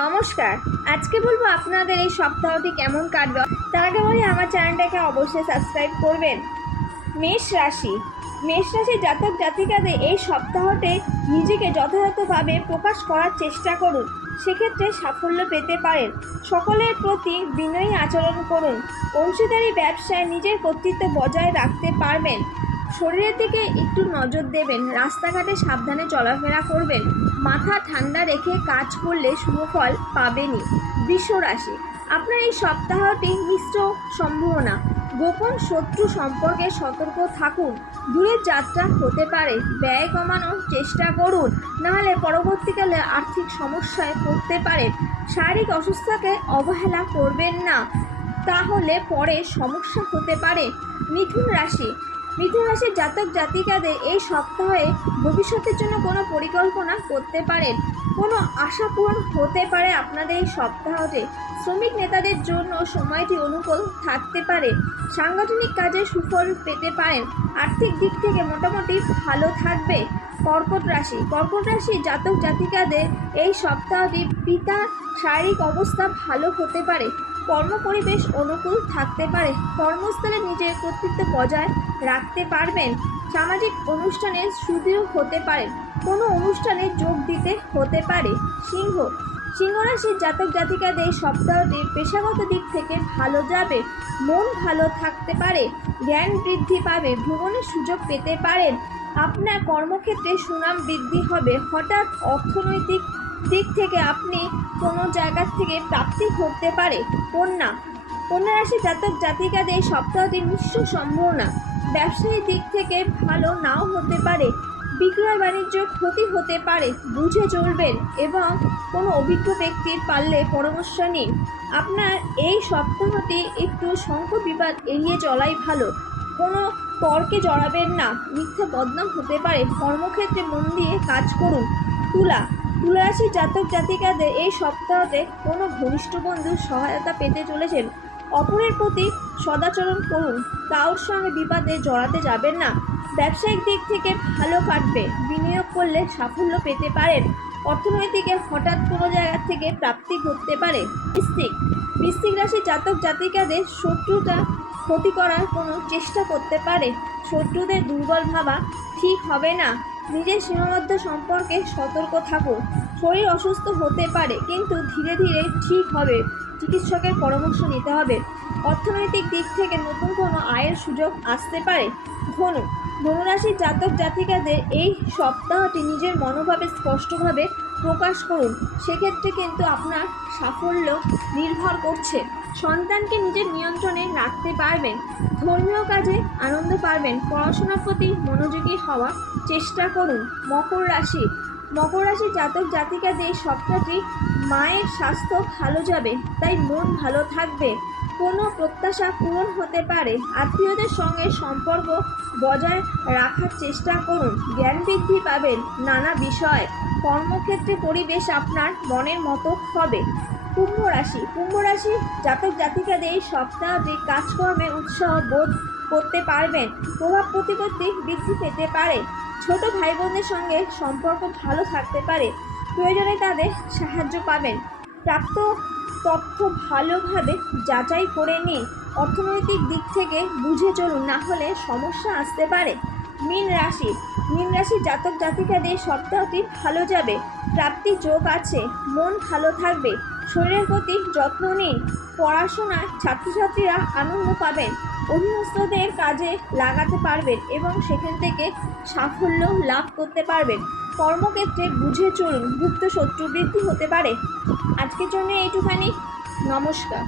নমস্কার। আজকে বলবো আপনাদের এই সপ্তাহটি কেমন কাটবে। তার আগে বলি আমার চ্যানেলটাকে অবশ্যই সাবস্ক্রাইব করবেন। মেষ রাশি জাতক জাতিকাদের এই সপ্তাহতে নিজেকে যথাযথভাবে প্রকাশ করার চেষ্টা করুন, সেক্ষেত্রে সাফল্য পেতে পারেন। সকলের প্রতি বিনয়ী আচরণ করুন। অংশীদারি ব্যবসায় নিজের কর্তৃত্ব বজায় রাখতে পারবেন। শরীরের দিকে একটু নজর দেবেন। রাস্তাঘাটে সাবধানে চলাফেরা করবেন। মাথা ঠান্ডা রেখে কাজ করলে শুভফল পাবেনই। বৃষ রাশি, আপনার এই সপ্তাহটি মিশ্র সম্ভাবনা। গোপন শত্রু সম্পর্কে সতর্ক থাকুন। দূরের যাত্রা হতে পারে, ব্যয় কমানোর চেষ্টা করুন, নাহলে পরবর্তীকালে আর্থিক সমস্যায় পড়তে পারেন। শারীরিক অসুস্থতাকে অবহেলা করবেন না, তাহলে পরে সমস্যা হতে পারে। মিথুন রাশির জাতক জাতিকাদের এই সপ্তাহে ভবিষ্যতের জন্য কোনো পরিকল্পনা করতে পারেন। কোনো আশা পূরণ হতে পারে আপনাদের এই সপ্তাহতে। শ্রমিক নেতাদের জন্য সময়টি অনুকূল থাকতে পারে। সাংগঠনিক কাজে সুফল পেতে পারেন। আর্থিক দিক থেকে মোটামুটি ভালো থাকবে। কর্কট রাশি জাতক জাতিকাদের এই সপ্তাহটি পিতার শারীরিক অবস্থা ভালো হতে পারে। কর্মপরিবেশ অনুকূল থাকতে পারে। কর্মস্থলে নিজের কর্তৃত্ব বজায় রাখতে পারবেন। সামাজিক অনুষ্ঠানে সুদৃঢ় হতে পারেন। কোনো অনুষ্ঠানে যোগ দিতে হতে পারে। সিংহ রাশির জাতক জাতিকাদের এই সপ্তাহটি পেশাগত দিক থেকে ভালো যাবে। মন ভালো থাকতে পারে। জ্ঞান বৃদ্ধি পাবে। ভ্রমণের সুযোগ পেতে পারেন। আপনার কর্মক্ষেত্রে সুনাম বৃদ্ধি হবে। হঠাৎ অর্থনৈতিক দিক থেকে আপনি কোনো জায়গা থেকে প্রাপ্তি ঘটতে পারে। কন্যা রাশির জাতক জাতিকাদের এই সপ্তাহটি মিশ্র সম্ভাবনা। ব্যবসায়িক দিক থেকে ভালো নাও হতে পারে। বিক্রয় বাণিজ্য ক্ষতি হতে পারে, বুঝে চলবেন এবং কোনো অভিজ্ঞ ব্যক্তির পারলে পরামর্শ নিন। আপনার এই সপ্তাহটি একটু সংকট বিবাদ এড়িয়ে চলাই ভালো। কোনো তর্কে জড়াবেন না, মিথ্যা বদনাম হতে পারে। কর্মক্ষেত্রে মন দিয়ে কাজ করুন। তুলা রাশির জাতক জাতিকাদের এই সপ্তাহতে কোনো ঘনিষ্ঠ বন্ধুর সহায়তা পেতে চলেছেন। অপরের প্রতি সদাচরণ করুন। কারোর সঙ্গে বিবাদে জড়াতে যাবেন না। ব্যবসায়িক দিক থেকে ভালো কাটবে। বিনিয়োগ করলে সাফল্য পেতে পারেন। অর্থনৈতিকে হঠাৎ কোনো জায়গা থেকে প্রাপ্তি ঘটতে পারে। বৃশ্চিক রাশির জাতক জাতিকাদের শত্রুতা ক্ষতি করার কোনো চেষ্টা করতে পারে। শত্রুদের দুর্বল ভাবা ঠিক হবে না। নিজের সীমাবদ্ধ সম্পর্কে সতর্ক থাকুন। শরীর অসুস্থ হতে পারে, কিন্তু ধীরে ধীরে ঠিক হবে। চিকিৎসকের পরামর্শ নিতে হবে। অর্থনৈতিক দিক থেকে নতুন কোনো আয়ের সুযোগ আসতে পারে। ধনু রাশির জাতক জাতিকাদের এই সপ্তাহটি নিজের মনোভাবে স্পষ্টভাবে প্রকাশ করুন, সেক্ষেত্রে কিন্তু আপনার সাফল্য নির্ভর করছে। সন্তানকে নিজের নিয়ন্ত্রণে রাখতে পারবেন। ধর্মীয় কাজে আনন্দ পাবেন। পড়াশোনার প্রতি মনোযোগী হওয়ার চেষ্টা করুন। মকর রাশির জাতক জাতিকাদের এই সপ্তাহটি মায়ের স্বাস্থ্য ভালো যাবে, তাই মন ভালো থাকবে। কোনো প্রত্যাশা পূরণ হতে পারে। আত্মীয়দের সঙ্গে সম্পর্ক বজায় রাখার চেষ্টা করুন। জ্ঞান বৃদ্ধি পাবেন নানা বিষয়। কর্মক্ষেত্রে পরিবেশ আপনার মনের মতো হবে। কুম্ভ রাশি জাতক জাতিকাদের এই সপ্তাহটি কাজকর্মে উৎসাহ বোধ করতে পারবেন। প্রভাব প্রতিপত্তি বৃদ্ধি পেতে পারে। ছোট ভাই বোনদের সঙ্গে সম্পর্ক ভালো থাকতে পারে। প্রয়োজনে তাদের সাহায্য পাবেন। প্রাপ্ত তথ্য ভালোভাবে যাচাই করে নিন। অর্থনৈতিক দিক থেকে বুঝে চলুন, না হলে সমস্যা আসতে পারে। মীন রাশির জাতক জাতিকাদের সপ্তাহটি ভালো যাবে। প্রাপ্তির যোগ আছে। মন ভালো থাকবে। শরীরের প্রতি যত্ন নিন। পড়াশোনায় ছাত্রছাত্রীরা আনন্দ পাবেন। অধীনস্থদের কাজে লাগাতে পারবেন এবং সেখান থেকে সাফল্য লাভ করতে পারবেন। কর্মক্ষেত্রে বুঝে চলুন, গুপ্ত শত্রু বৃদ্ধি হতে পারে। আজকের জন্য এইটুখানি। নমস্কার।